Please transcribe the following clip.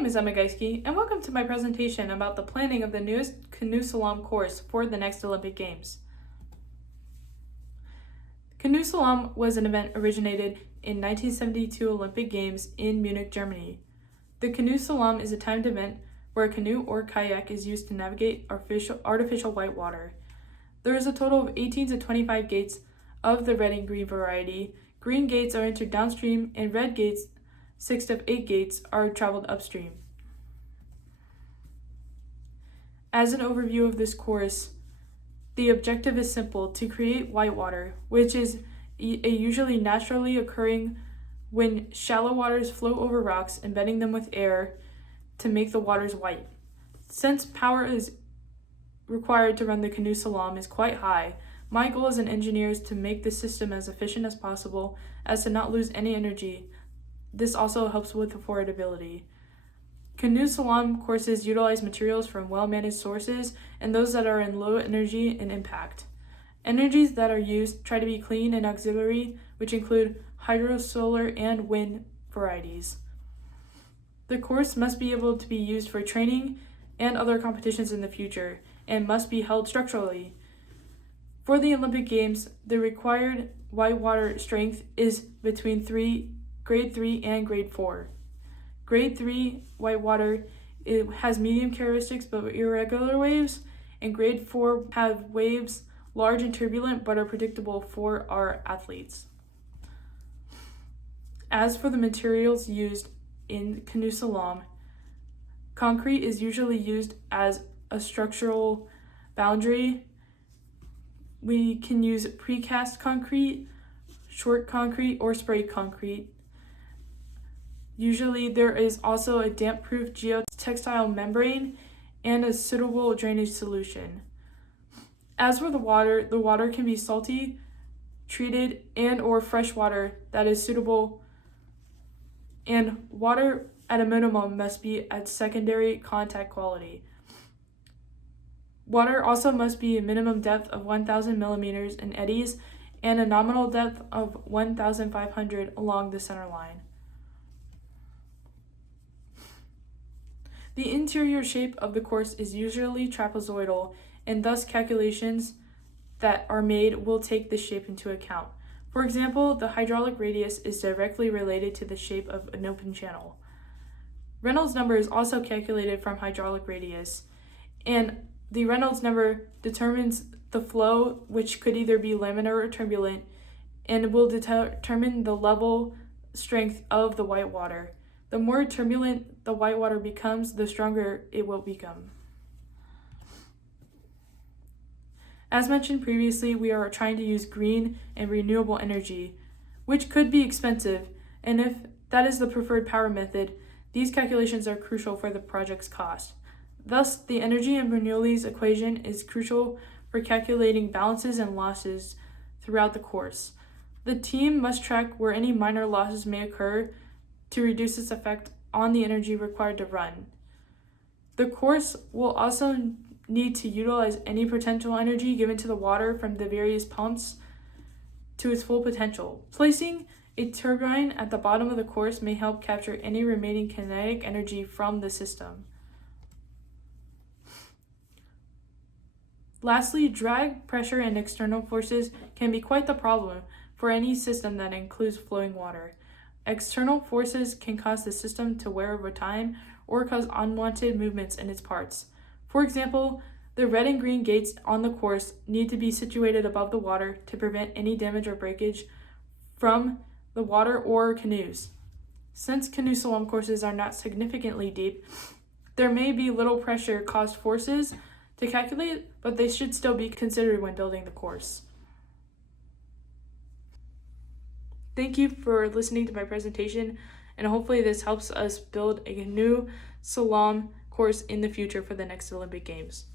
name is Emma Geiske, and welcome to my presentation about the planning of the newest Canoe Slalom course for the next Olympic Games. Canoe Slalom was an event originated in 1972 Olympic Games in Munich, Germany. The Canoe Slalom is a timed event where a canoe or kayak is used to navigate artificial white water. There is a total of 18 to 25 gates of the red and green variety. Green gates are entered downstream, and red gates, 6 of 8 gates, are traveled upstream. As an overview of this course, the objective is simple: to create whitewater, which is usually naturally occurring when shallow waters float over rocks, embedding them with air to make the waters white. Since power is required to run the Canoe Slalom is quite high, my goal as an engineer is to make the system as efficient as possible as to not lose any energy. This also helps with affordability. Canoe Slalom courses utilize materials from well-managed sources and those that are in low energy and impact. Energies that are used try to be clean and auxiliary, which include hydro, solar, and wind varieties. The course must be able to be used for training and other competitions in the future, and must be held structurally. For the Olympic Games, the required whitewater strength is between grade 3 and grade 4. Grade 3 whitewater, it has medium characteristics but irregular waves, and grade 4 have waves large and turbulent but are predictable for our athletes. As for the materials used in Canoe Slalom, concrete is usually used as a structural boundary. We can use precast concrete, short concrete, or spray concrete. Usually there is also a damp-proof geotextile membrane and a suitable drainage solution. As for the water can be salty, treated, and or fresh water that is suitable, and water at a minimum must be at secondary contact quality. Water also must be a minimum depth of 1,000 millimeters in eddies and a nominal depth of 1,500 along the center line. The interior shape of the course is usually trapezoidal, and thus calculations that are made will take this shape into account. For example, the hydraulic radius is directly related to the shape of an open channel. Reynolds number is also calculated from hydraulic radius, and the Reynolds number determines the flow, which could either be laminar or turbulent, and will determine the level strength of the whitewater. The more turbulent the whitewater becomes, the stronger it will become. As mentioned previously, we are trying to use green and renewable energy, which could be expensive, and if that is the preferred power method, these calculations are crucial for the project's cost. Thus, the energy in Bernoulli's equation is crucial for calculating balances and losses throughout the course. The team must track where any minor losses may occur to reduce its effect on the energy required to run. The course will also need to utilize any potential energy given to the water from the various pumps to its full potential. Placing a turbine at the bottom of the course may help capture any remaining kinetic energy from the system. Lastly, drag, pressure, and external forces can be quite the problem for any system that includes flowing water. External forces can cause the system to wear over time or cause unwanted movements in its parts. For example, the red and green gates on the course need to be situated above the water to prevent any damage or breakage from the water or canoes. Since Canoe Slalom courses are not significantly deep, there may be little pressure caused forces to calculate, but they should still be considered when building the course. Thank you for listening to my presentation, and hopefully this helps us build a Canoe Slalom course in the future for the next Olympic Games.